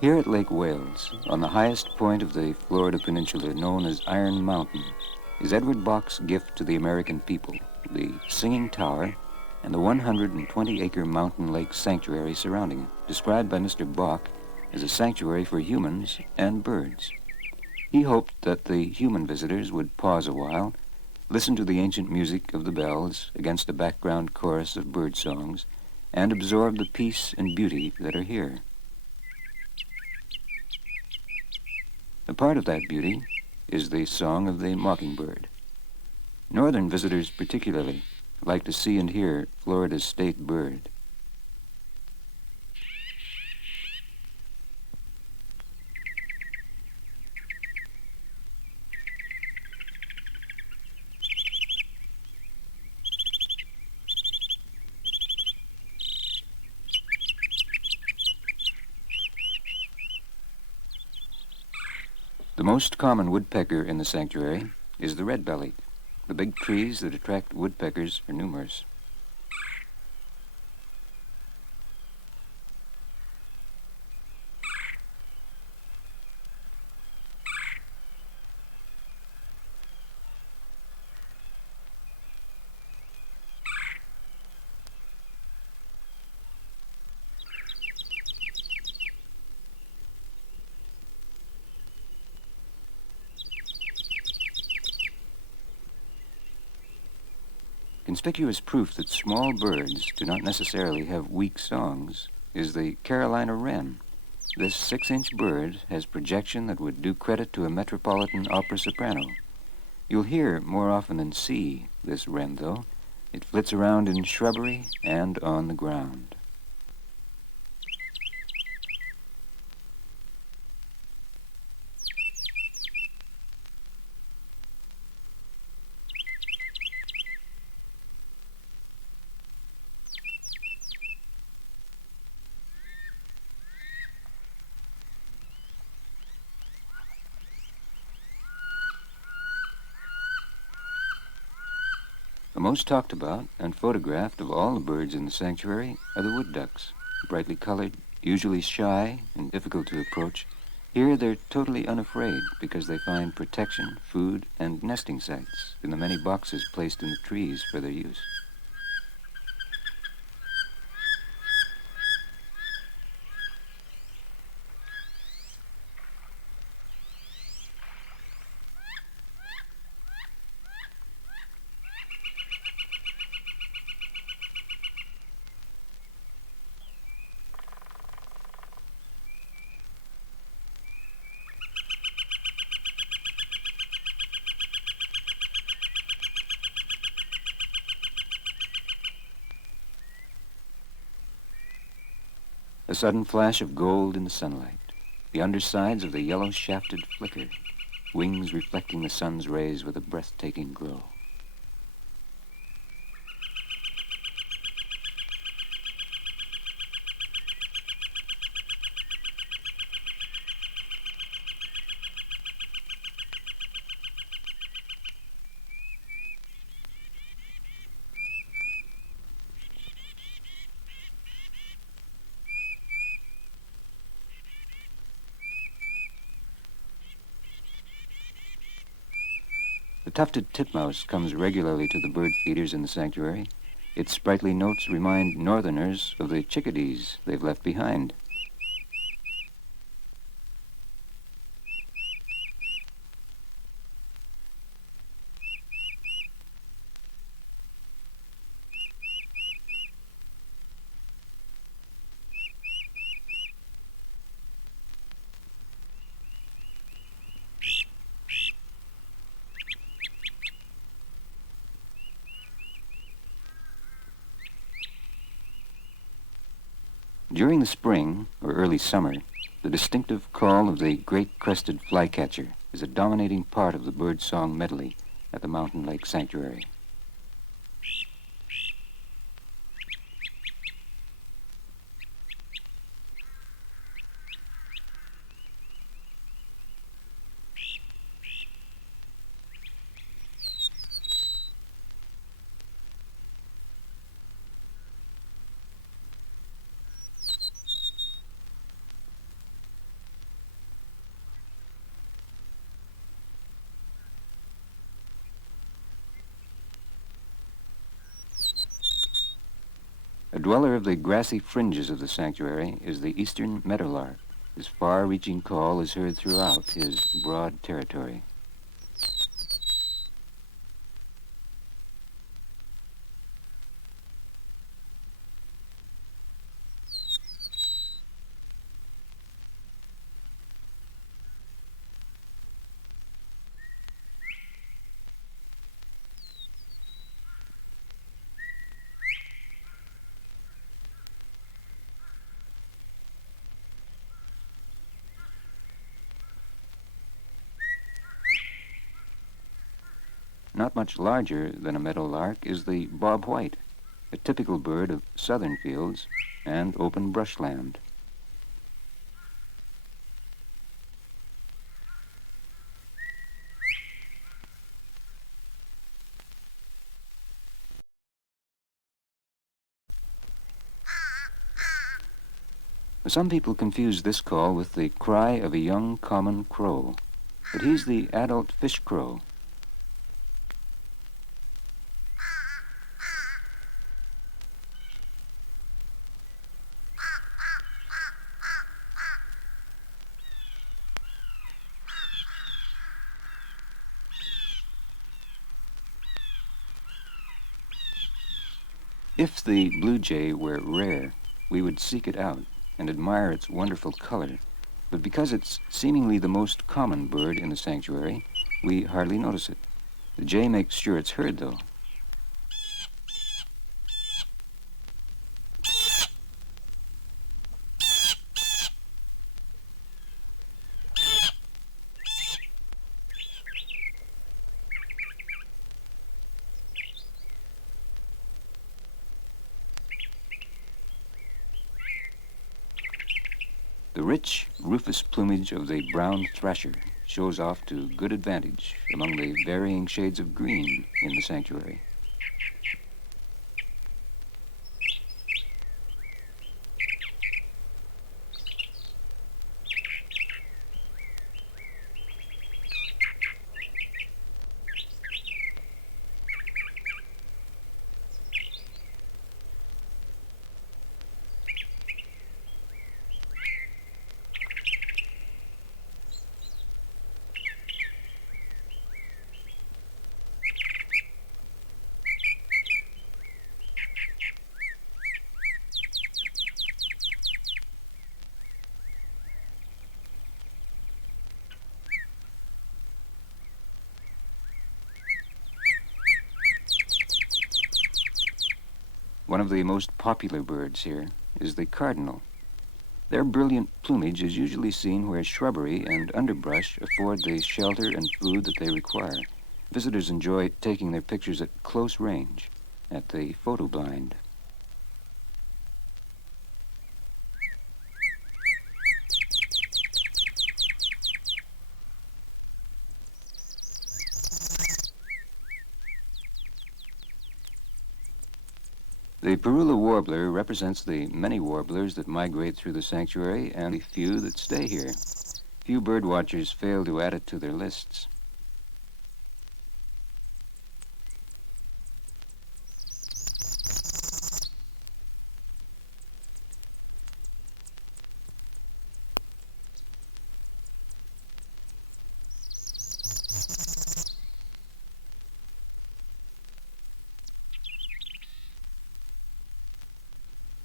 Here at Lake Wales, on the highest point of the Florida Peninsula known as Iron Mountain, is Edward Bok's gift to the American people, the Singing Tower and the 120-acre mountain lake sanctuary surrounding it, described by Mr. Bok as a sanctuary for humans and birds. He hoped that the human visitors would pause a while, listen to the ancient music of the bells against a background chorus of bird songs, and absorb the peace and beauty that are here. A part of that beauty is the song of the mockingbird. Northern visitors particularly like to see and hear Florida's state bird. The most common woodpecker in the sanctuary is the red-bellied. The big trees that attract woodpeckers are numerous. Conspicuous proof that small birds do not necessarily have weak songs is the Carolina wren. This 6-inch bird has projection that would do credit to a metropolitan opera soprano. You'll hear more often than see this wren, though. It flits around in shrubbery and on the ground. The most talked about and photographed of all the birds in the sanctuary are the wood ducks. Brightly colored, usually shy and difficult to approach. Here they're totally unafraid because they find protection, food, and nesting sites in the many boxes placed in the trees for their use. A sudden flash of gold in the sunlight. The undersides of the yellow shafted flicker, wings reflecting the sun's rays with a breathtaking glow. The tufted titmouse comes regularly to the bird feeders in the sanctuary. Its sprightly notes remind northerners of the chickadees they've left behind. During the spring or early summer, the distinctive call of the great crested flycatcher is a dominating part of the bird song medley at the Mountain Lake Sanctuary. A dweller of the grassy fringes of the sanctuary is the eastern meadowlark. His far-reaching call is heard throughout his broad territory. Not much larger than a meadowlark is the bobwhite, a typical bird of southern fields and open brushland. Some people confuse this call with the cry of a young common crow, but he's the adult fish crow. If the blue jay were rare, we would seek it out and admire its wonderful color. But because it's seemingly the most common bird in the sanctuary, we hardly notice it. The jay makes sure it's heard, though. The rich, rufous plumage of the brown thrasher shows off to good advantage among the varying shades of green in the sanctuary. One of the most popular birds here is the cardinal. Their brilliant plumage is usually seen where shrubbery and underbrush afford the shelter and food that they require. Visitors enjoy taking their pictures at close range at the photo blind. The Parula warbler represents the many warblers that migrate through the sanctuary and the few that stay here. Few bird watchers fail to add it to their lists.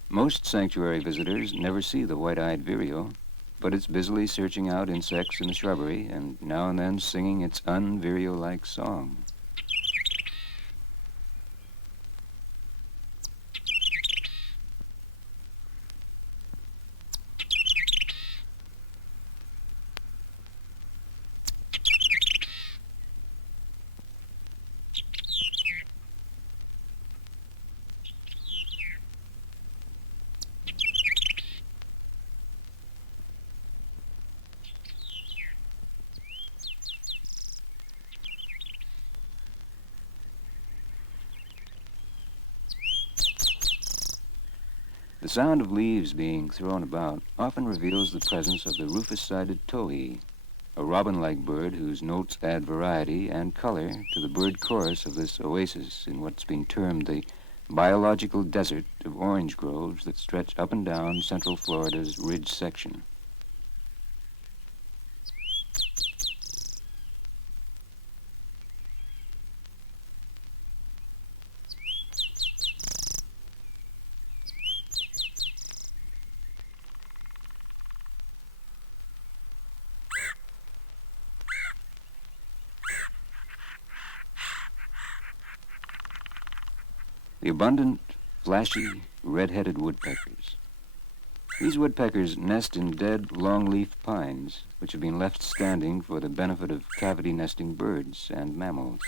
Most sanctuary visitors never see the white-eyed vireo, but it's busily searching out insects in the shrubbery and now and then singing its un-vireo-like song. The sound of leaves being thrown about often reveals the presence of the rufous-sided towhee, a robin-like bird whose notes add variety and color to the bird chorus of this oasis in what's been termed the biological desert of orange groves that stretch up and down Central Florida's ridge section. The abundant, flashy, red-headed woodpeckers. These woodpeckers nest in dead longleaf pines, which have been left standing for the benefit of cavity-nesting birds and mammals.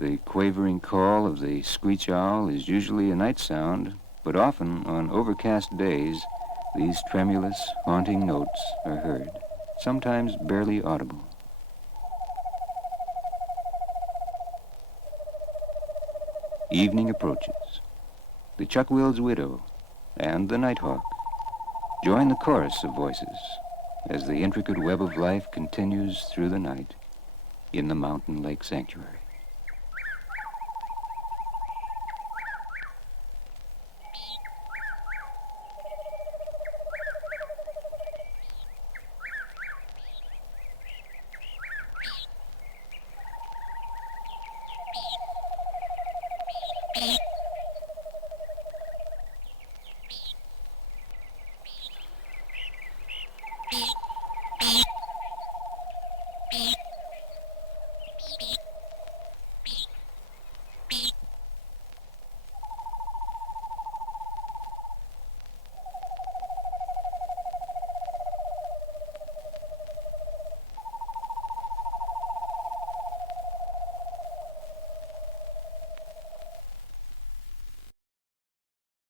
The quavering call of the screech owl is usually a night sound, but often on overcast days, these tremulous, haunting notes are heard, sometimes barely audible. Evening approaches. The chuck-will's widow and the nighthawk join the chorus of voices as the intricate web of life continues through the night in the mountain lake sanctuary.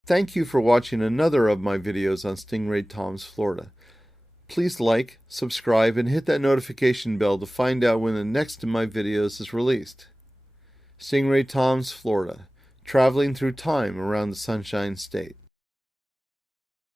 Thank you for watching another of my videos on Stingray Tom's Florida. Please like, subscribe, and hit that notification bell to find out when the next of my videos is released. Stingray Tom's Florida, traveling through time around the Sunshine State.